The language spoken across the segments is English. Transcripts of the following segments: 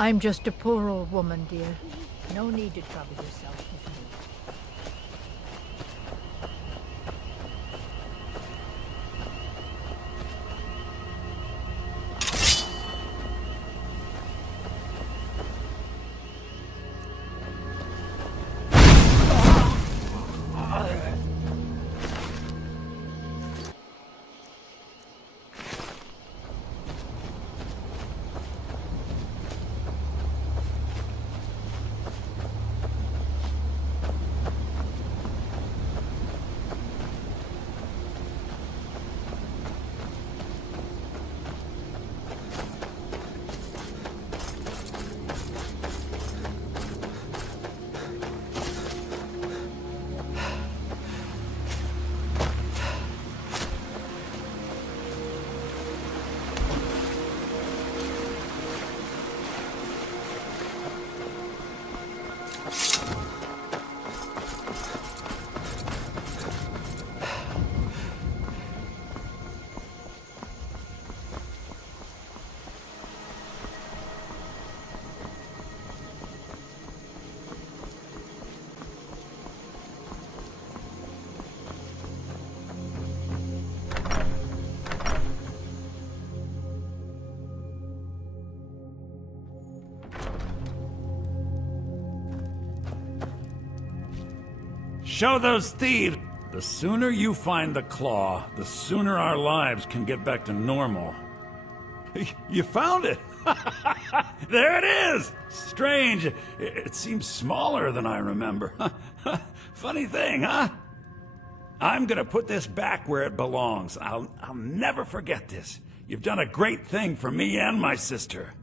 I'm just a poor old woman, dear. No need to trouble yourself with me. Show those thieves! The sooner you find the claw, the sooner our lives can get back to normal. You found it! There it is! Strange. It seems smaller than I remember. Funny thing, huh? I'm gonna put this back where it belongs. I'll never forget this. You've done a great thing for me and my sister.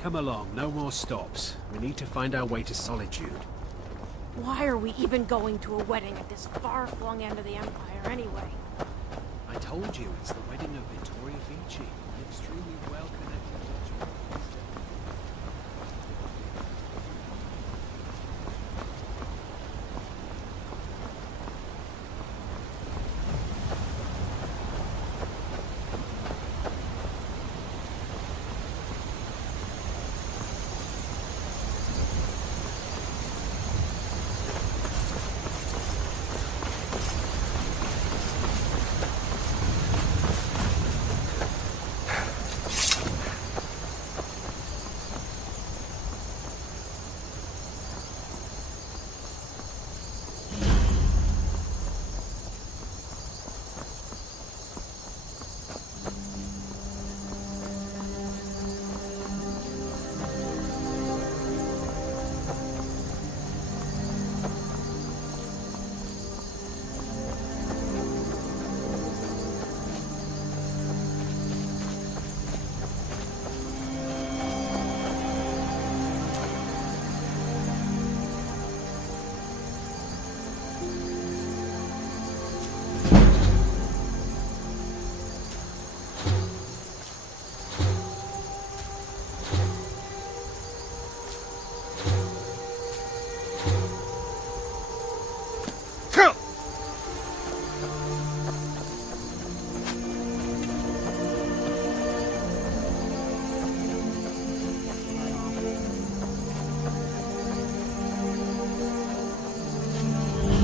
Come along, no more stops. We need to find our way to Solitude. Why are we even going to a wedding at this far-flung end of the Empire, anyway? I told you, it's the wedding of Victoria Vici, an extremely well-connected Dutch priest.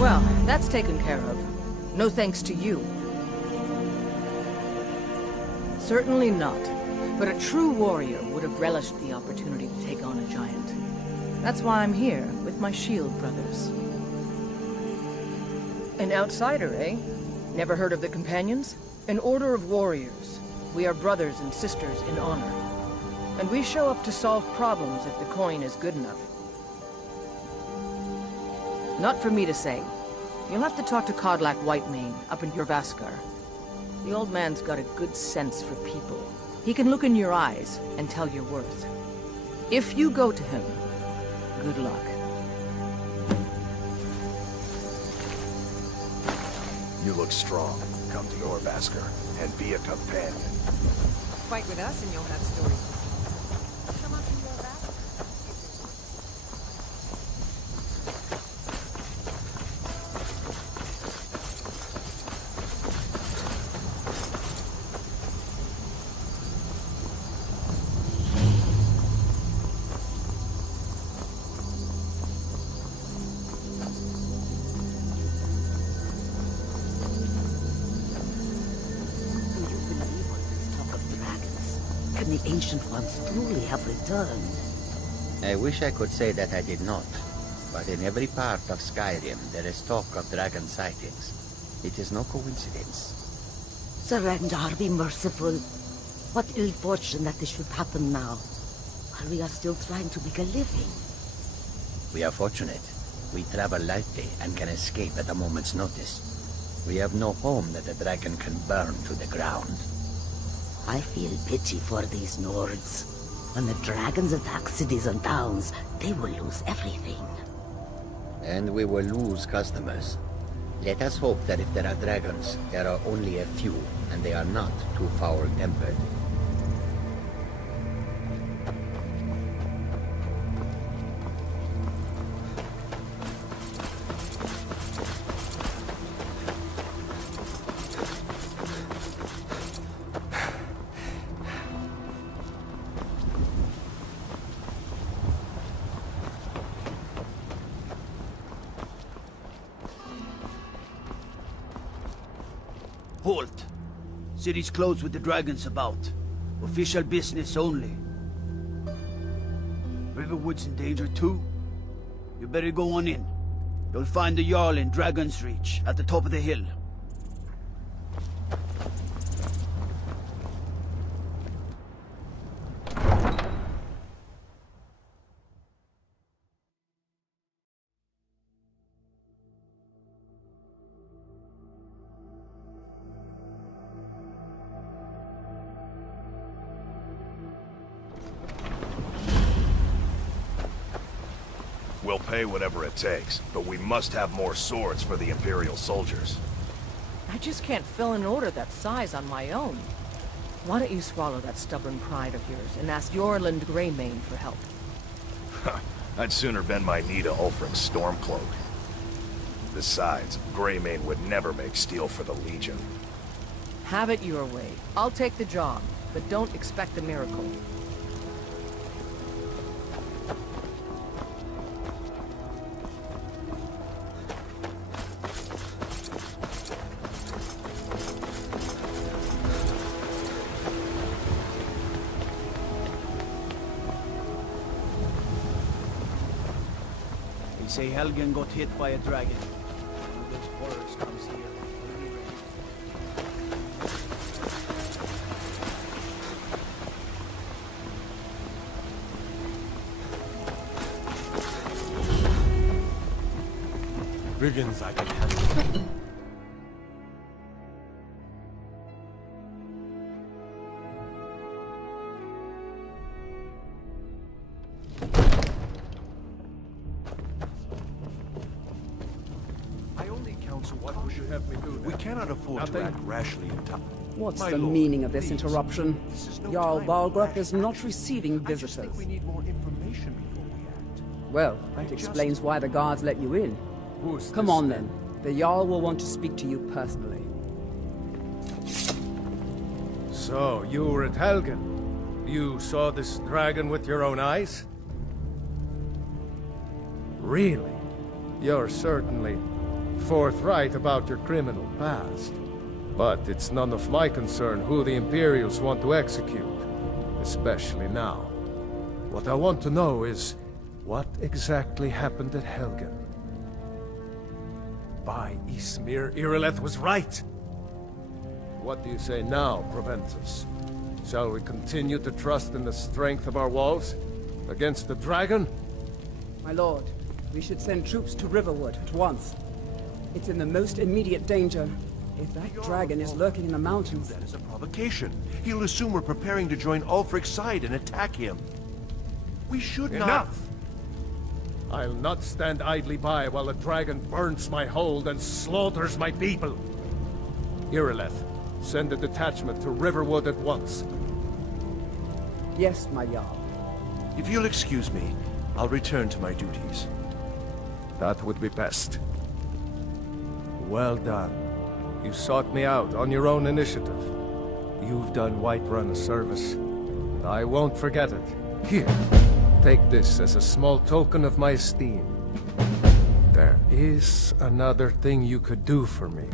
Well, that's taken care of. No thanks to you. Certainly not. But a true warrior would have relished the opportunity to take on a giant. That's why I'm here, with my shield brothers. An outsider, eh? Never heard of the Companions? An order of warriors. We are brothers and sisters in honor. And we show up to solve problems if the coin is good enough. Not for me to say. You'll have to talk to Codlack Whitemane up in Jorvaskar. The old man's got a good sense for people. He can look in your eyes and tell your worth. If you go to him, good luck. You look strong. Come to Jorvaskar and be a companion. Fight with us and you'll have stories to tell. Come up to your back. Can the Ancient Ones truly have returned? I wish I could say that I did not. But in every part of Skyrim, there is talk of dragon sightings. It is no coincidence. Surrender, be merciful. What ill fortune that this should happen now, while we are still trying to make a living. We are fortunate. We travel lightly and can escape at a moment's notice. We have no home that a dragon can burn to the ground. I feel pity for these Nords. When the dragons attack cities and towns, they will lose everything. And we will lose customers. Let us hope that if there are dragons, there are only a few, and they are not too foul-tempered. Halt! City's closed with the dragons about. Official business only. Riverwood's in danger too. You better go on in. You'll find the Jarl in Dragon's Reach, at the top of the hill. We'll pay whatever it takes, but we must have more swords for the Imperial soldiers. I just can't fill an order that size on my own. Why don't you swallow that stubborn pride of yours and ask Yorland Greymane for help? I'd sooner bend my knee to Ulfric's Stormcloak. Besides, Greymane would never make steel for the Legion. Have it your way. I'll take the job, but don't expect a miracle. They say Helgen got hit by a dragon. One of those horrors comes here. Brigands I can handle. I only counsel what would you have me do now? We cannot afford to act rashly in time. What's My the lord, meaning of this please. interruption? This is no Jarl time for Balgrup rash is not action. receiving I just think visitors. we need more information before we act. Well, I it just- explains why the guards let you in. Who's Come this on then? then. The Jarl will want to speak to you personally. So, you were at Helgen. You saw this dragon with your own eyes? Really? You're certainly forthright about your criminal past. But it's none of my concern who the Imperials want to execute, especially now. What I want to know is, what exactly happened at Helgen? By Ysmir, Irileth was right! What do you say now, Proventus? Shall we continue to trust in the strength of our walls? Against the dragon? My lord, we should send troops to Riverwood at once. It's in the most immediate danger. If that dragon is lurking in the mountains... That is a provocation. He'll assume we're preparing to join Ulfric's side and attack him. We should not... Enough! I'll not stand idly by while a dragon burns my hold and slaughters my people. Irileth, send a detachment to Riverwood at once. Yes, my Jarl. If you'll excuse me, I'll return to my duties. That would be best. Well done. You sought me out on your own initiative. You've done Whiterun a service, and I won't forget it. Here, take this as a small token of my esteem. There is another thing you could do for me.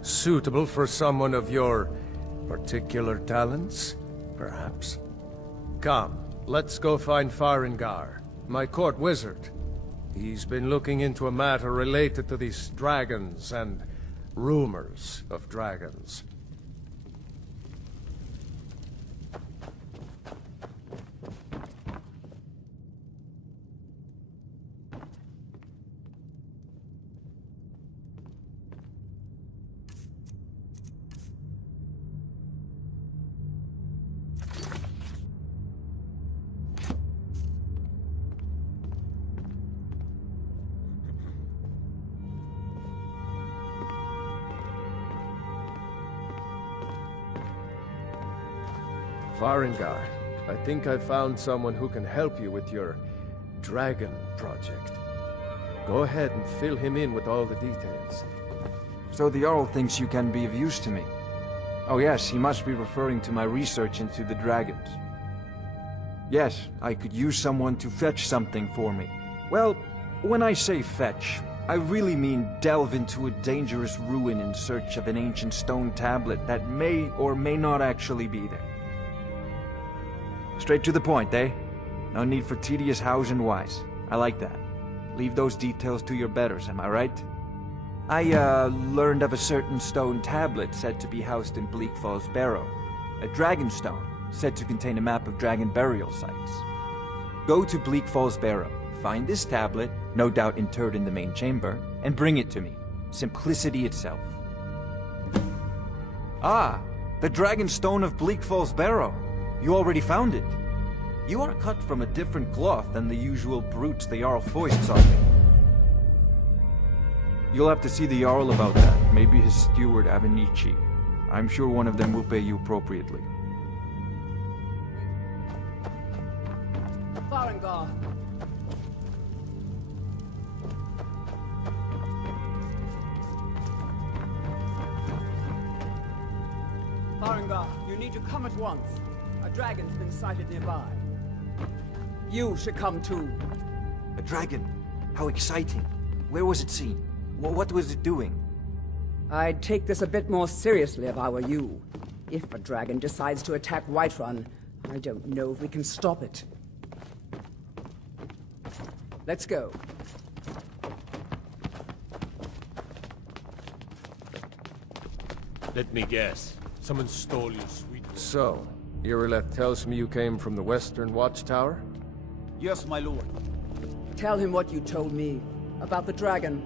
Suitable for someone of your particular talents, perhaps? Come, let's go find Farengar, my court wizard. He's been looking into a matter related to these dragons and rumors of dragons. Farengar, I think I found someone who can help you with your dragon project. Go ahead and fill him in with all the details. So the Jarl thinks you can be of use to me. Oh yes, he must be referring to my research into the dragons. Yes, I could use someone to fetch something for me. Well, when I say fetch, I really mean delve into a dangerous ruin in search of an ancient stone tablet that may or may not actually be there. Straight to the point, eh? No need for tedious hows and whys. I like that. Leave those details to your betters, am I right? I, learned of a certain stone tablet said to be housed in Bleak Falls Barrow. A dragon stone, said to contain a map of dragon burial sites. Go to Bleak Falls Barrow, find this tablet, no doubt interred in the main chamber, and bring it to me. Simplicity itself. Ah, the dragon stone of Bleak Falls Barrow. You already found it. You are cut from a different cloth than the usual brutes the Jarl foists on me. You'll have to see the Jarl about that, maybe his steward Avenici. I'm sure one of them will pay you appropriately. Farengar! Farengar, you need to come at once. A dragon's been sighted nearby. You should come too. A dragon? How exciting. Where was it seen? What was it doing? I'd take this a bit more seriously if I were you. If a dragon decides to attack Whiterun, I don't know if we can stop it. Let's go. Let me guess. Someone stole your sweet... So, Irileth tells me you came from the Western Watchtower? Yes, my lord. Tell him what you told me about the dragon.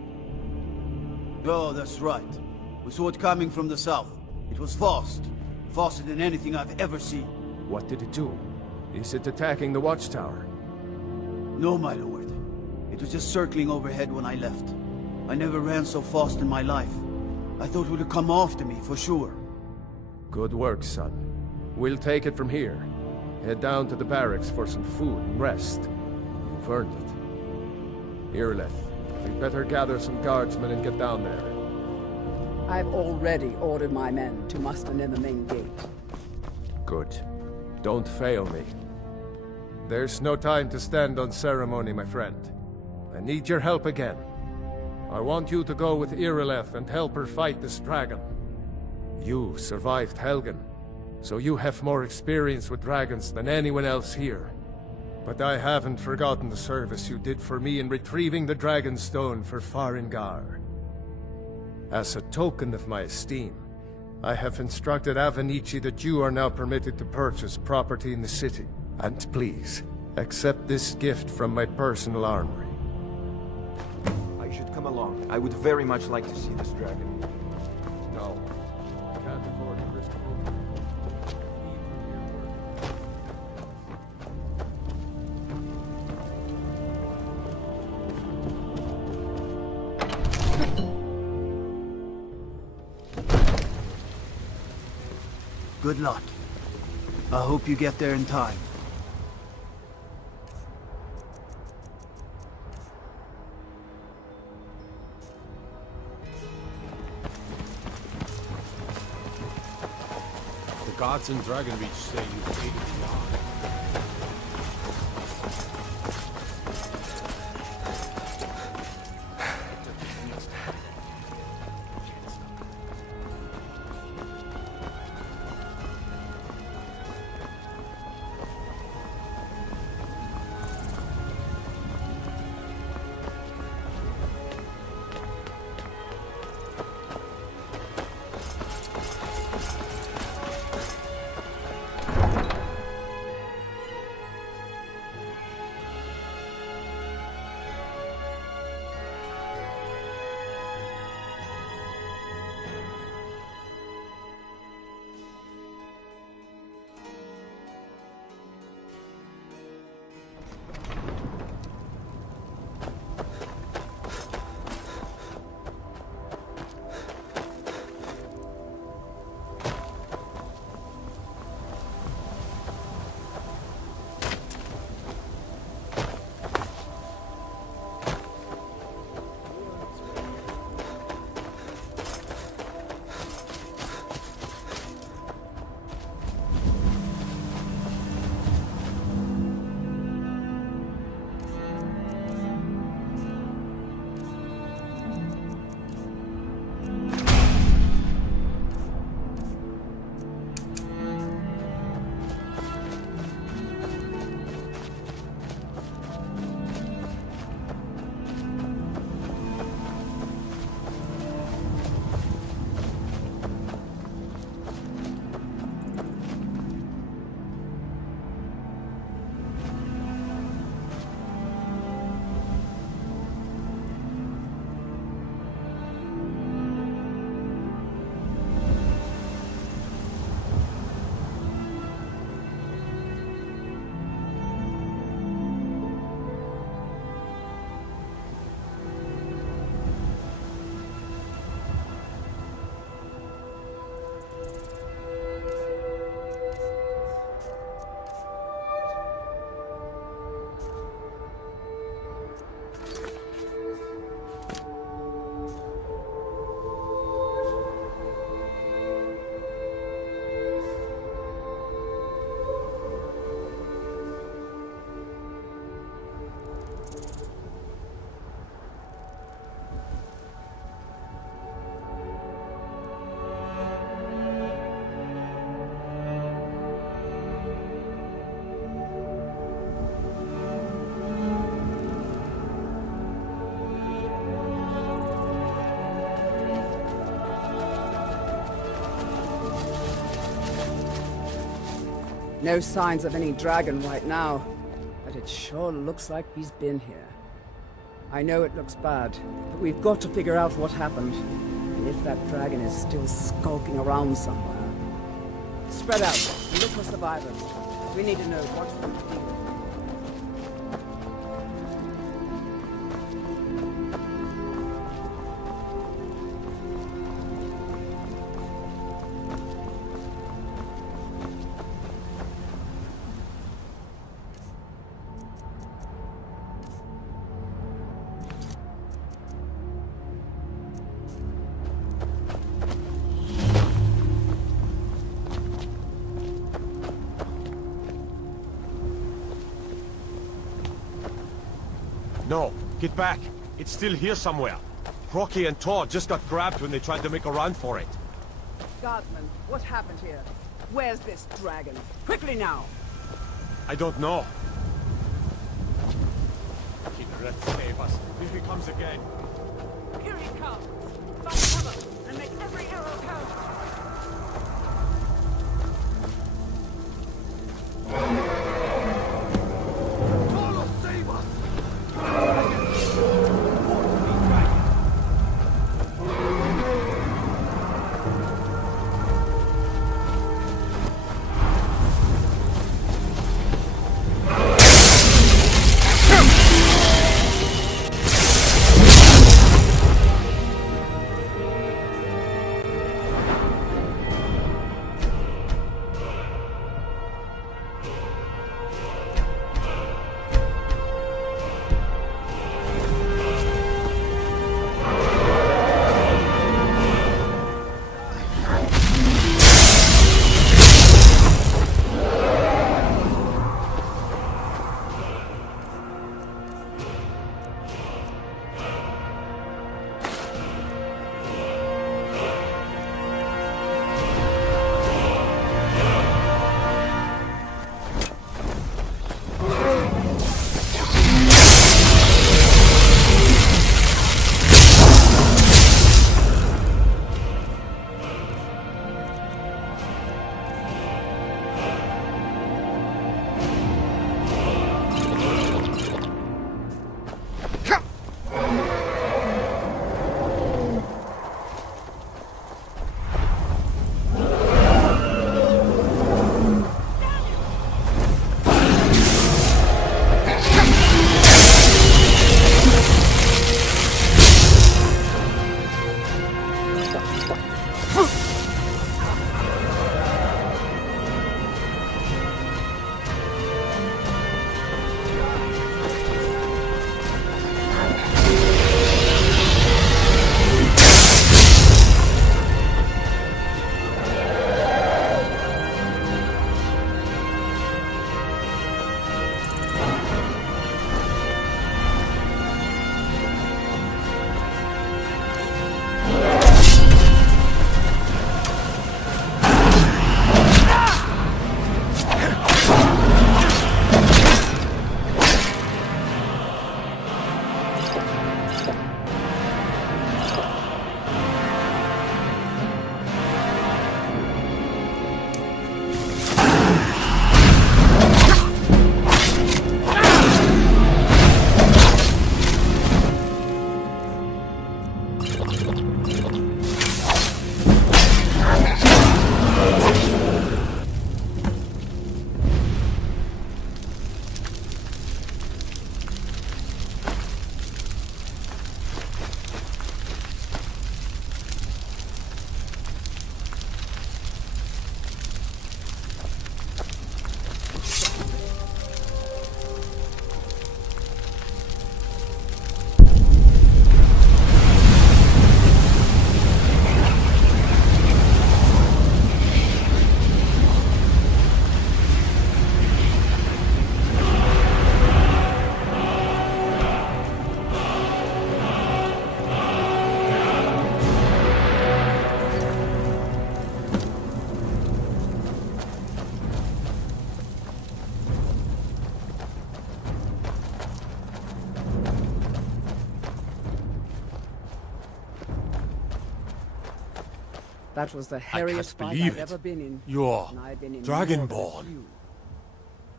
Oh, that's right. We saw it coming from the south. It was fast. Faster than anything I've ever seen. What did it do? Is it attacking the Watchtower? No, my lord. It was just circling overhead when I left. I never ran so fast in my life. I thought it would have come after me, for sure. Good work, son. We'll take it from here. Head down to the barracks for some food and rest. You've earned it. Irileth, we'd better gather some guardsmen and get down there. I've already ordered my men to muster near the main gate. Good. Don't fail me. There's no time to stand on ceremony, my friend. I need your help again. I want you to go with Irileth and help her fight this dragon. You survived Helgen, so you have more experience with dragons than anyone else here. But I haven't forgotten the service you did for me in retrieving the Dragon Stone for Farengar. As a token of my esteem, I have instructed Avenici that you are now permitted to purchase property in the city. And please, accept this gift from my personal armory. I should come along. I would very much like to see this dragon. No, I can't afford to risk moving. Good luck. I hope you get there in time. The gods in Dragon Reach say you defeated the god. No signs of any dragon right now, but it sure looks like he's been here. I know it looks bad, but we've got to figure out what happened, and if that dragon is still skulking around somewhere. Spread out and look for survivors. We need to know what we're doing. No, get back. It's still here somewhere. Crocky and Todd just got grabbed when they tried to make a run for it. Guardsman, what happened here? Where's this dragon? Quickly now! I don't know. Let's save us. Here he comes again. Here he comes! Find cover and make every arrow count! Tolo, save us! That was the hairiest fight believe I've it. ever been in. You're and I've been in Dragonborn. more than a few.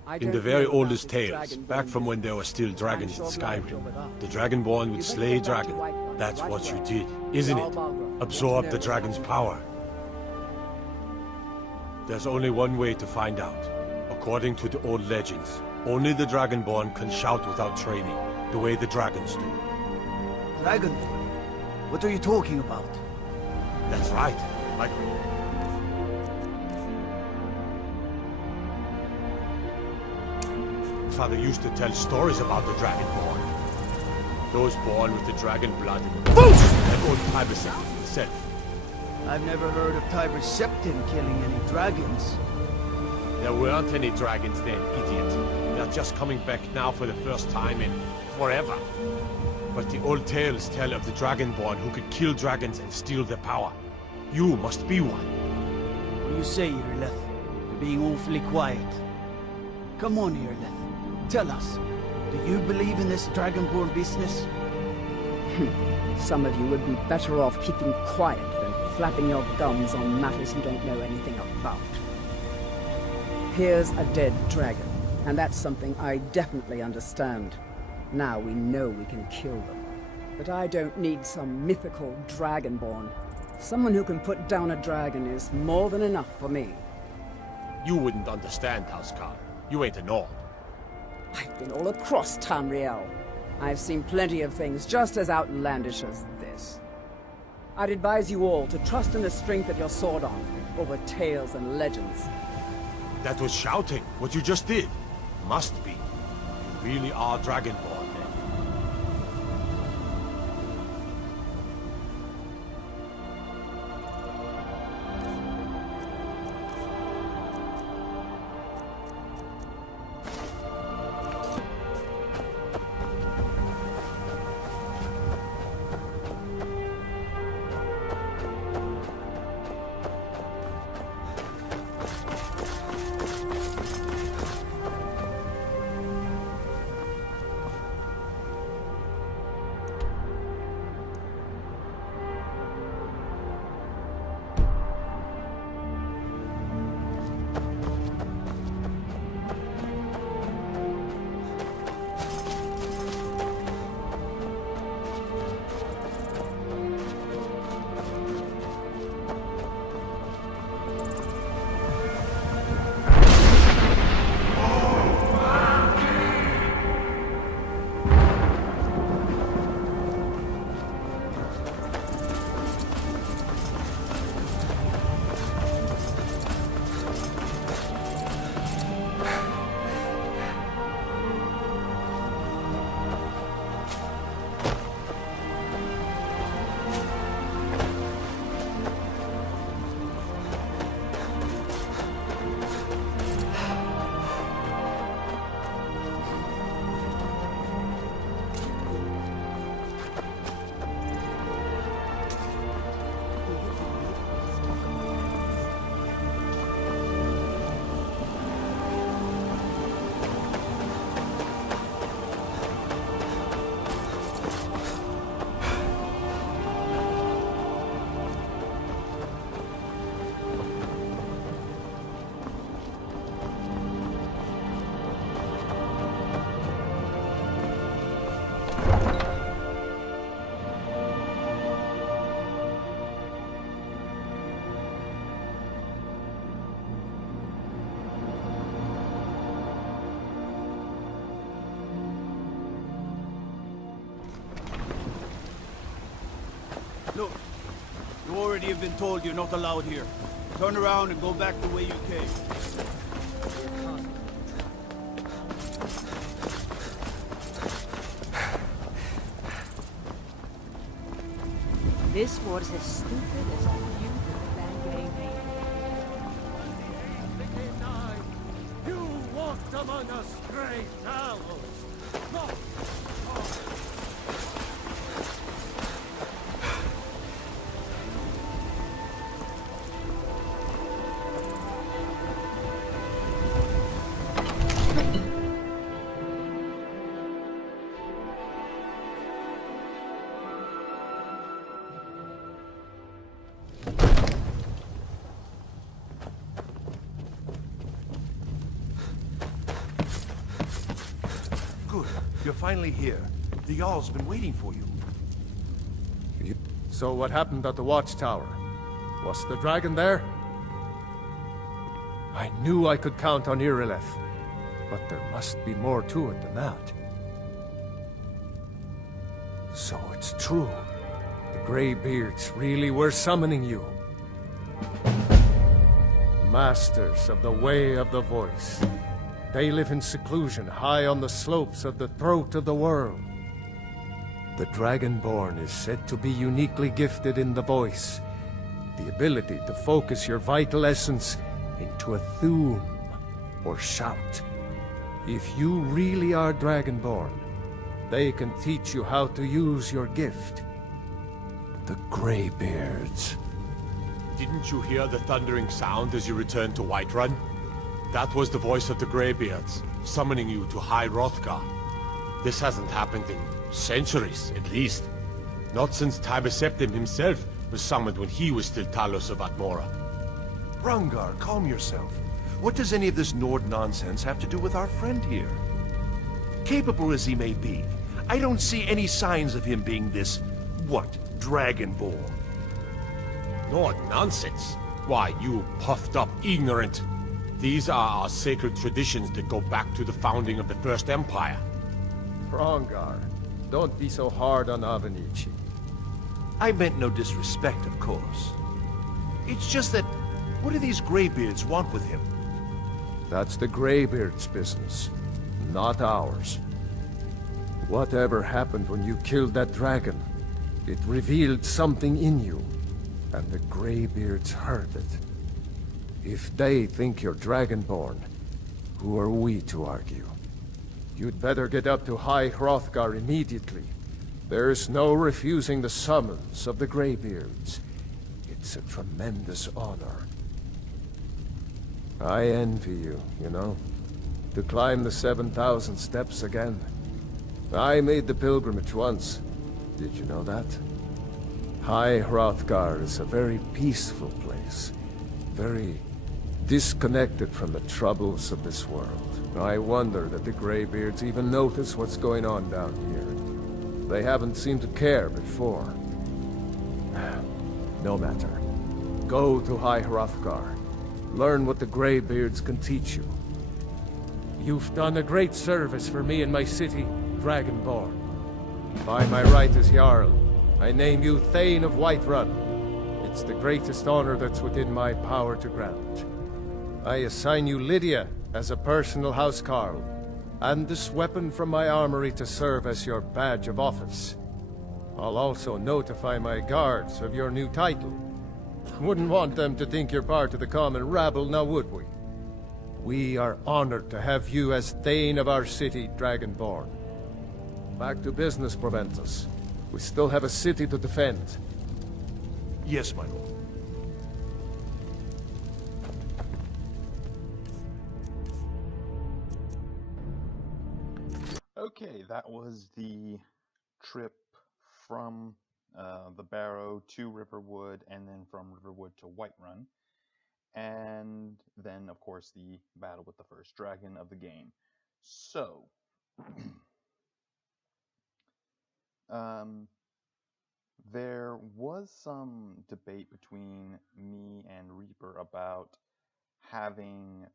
I In don't the very know about oldest this tales, Dragonborn back from when business. there were still dragons in I'm sure glad Skyrim, you're with us. the Dragonborn would You slay better go back to dragon. Whiterun That's right what you away. did, isn't Jarl it? Balgruuf Absorb wants to the know dragon's what's power. There's only one way to find out. According to the old legends, only the Dragonborn can shout without training, the way the dragons do. Dragonborn? What are you talking about? That's right. Like... Father used to tell stories about the Dragonborn. Those born with the dragon blood. And old Tiber said. I've never heard of Tiber Septim killing any dragons. There weren't any dragons then, idiot. They're just coming back now for the first time in forever. But the old tales tell of the Dragonborn who could kill dragons and steal their power. You must be one. What do you say, Irleth? You're being awfully quiet. Come on, Irleth. Tell us. Do you believe in this Dragonborn business? Some of you would be better off keeping quiet than flapping your gums on matters you don't know anything about. Here's a dead dragon, and that's something I definitely understand. Now we know we can kill them. But I don't need some mythical Dragonborn. Someone who can put down a dragon is more than enough for me. You wouldn't understand, Housecarl. You ain't a Nord. I've been all across Tamriel. I've seen plenty of things just as outlandish as this. I'd advise you all to trust in the strength of your sword arm over tales and legends. That was shouting, what you just did. Must be. You really are Dragonborn, then. Look, you already have been told you're not allowed here. Turn around and go back the way you came. This was as stupid as a few bang You walked among us, great owls. Good. You're finally here. The Jarl's been waiting for you. So what happened at the watchtower? Was the dragon there? I knew I could count on Irileth, but there must be more to it than that. So it's true. The Greybeards really were summoning you. Masters of the Way of the Voice. They live in seclusion high on the slopes of the throat of the world. The Dragonborn is said to be uniquely gifted in the voice, the ability to focus your vital essence into a thum, or shout. If you really are Dragonborn, They can teach you how to use your gift. The Greybeards. Didn't you hear the thundering sound as you returned to Whiterun? That was the voice of the Greybeards, summoning you to High Hrothgar. This hasn't happened in centuries, at least. Not since Tiber Septim himself was summoned when he was still Talos of Atmora. Rungar, calm yourself. What does any of this Nord nonsense have to do with our friend here? Capable as he may be, I don't see any signs of him being this, what, Dragonborn? Nord nonsense? Why, you puffed up ignorant. These are our sacred traditions that go back to the founding of the First Empire. Rongar, don't be so hard on Avenici. I meant no disrespect, of course. It's just that, what do these Greybeards want with him? That's the Greybeards' business, not ours. Whatever happened when you killed that dragon, it revealed something in you, and the Greybeards heard it. If they think you're Dragonborn, who are we to argue? You'd better get up to High Hrothgar immediately. There's no refusing the summons of the Greybeards. It's a tremendous honor. I envy you, you know, to climb the 7,000 steps again. I made the pilgrimage once. Did you know that? High Hrothgar is a very peaceful place. Very disconnected from the troubles of this world. I wonder that the Greybeards even notice what's going on down here. They haven't seemed to care before. No matter. Go to High Hrothgar. Learn what the Greybeards can teach you. You've done a great service for me and my city, Dragonborn. By my right as Jarl, I name you Thane of Whiterun. It's the greatest honor that's within my power to grant. I assign you Lydia as a personal housecarl, and this weapon from my armory to serve as your badge of office. I'll also notify my guards of your new title. Wouldn't want them to think you're part of the common rabble, now would we? We are honored to have you as Thane of our city, Dragonborn. Back to business, Proventus. We still have a city to defend. Yes, my lord. Okay, that was the trip from the Barrow to Riverwood, and then from Riverwood to Whiterun. And then, of course, the battle with the first dragon of the game. So, there was some debate between me and Reaper about having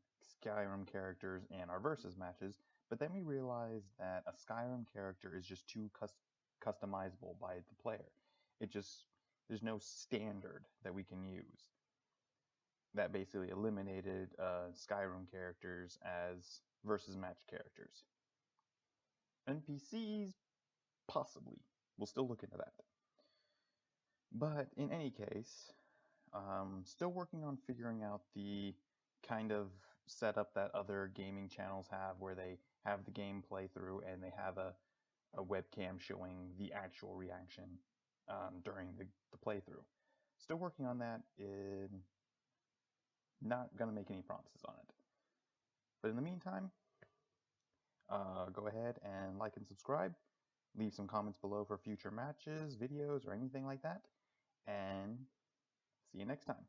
Skyrim characters in our versus matches, but then we realized that a Skyrim character is just too customizable by the player. There's no standard that we can use. That basically eliminated Skyrim characters as versus match characters. NPCs, possibly. We'll still look into that. But in any case, still working on figuring out the kind of setup that other gaming channels have, where they have the game playthrough and they have a webcam showing the actual reaction during the playthrough. Still working on that. Not going to make any promises on it. But in the meantime, go ahead and like and subscribe. Leave some comments below for future matches, videos, or anything like that. And see you next time.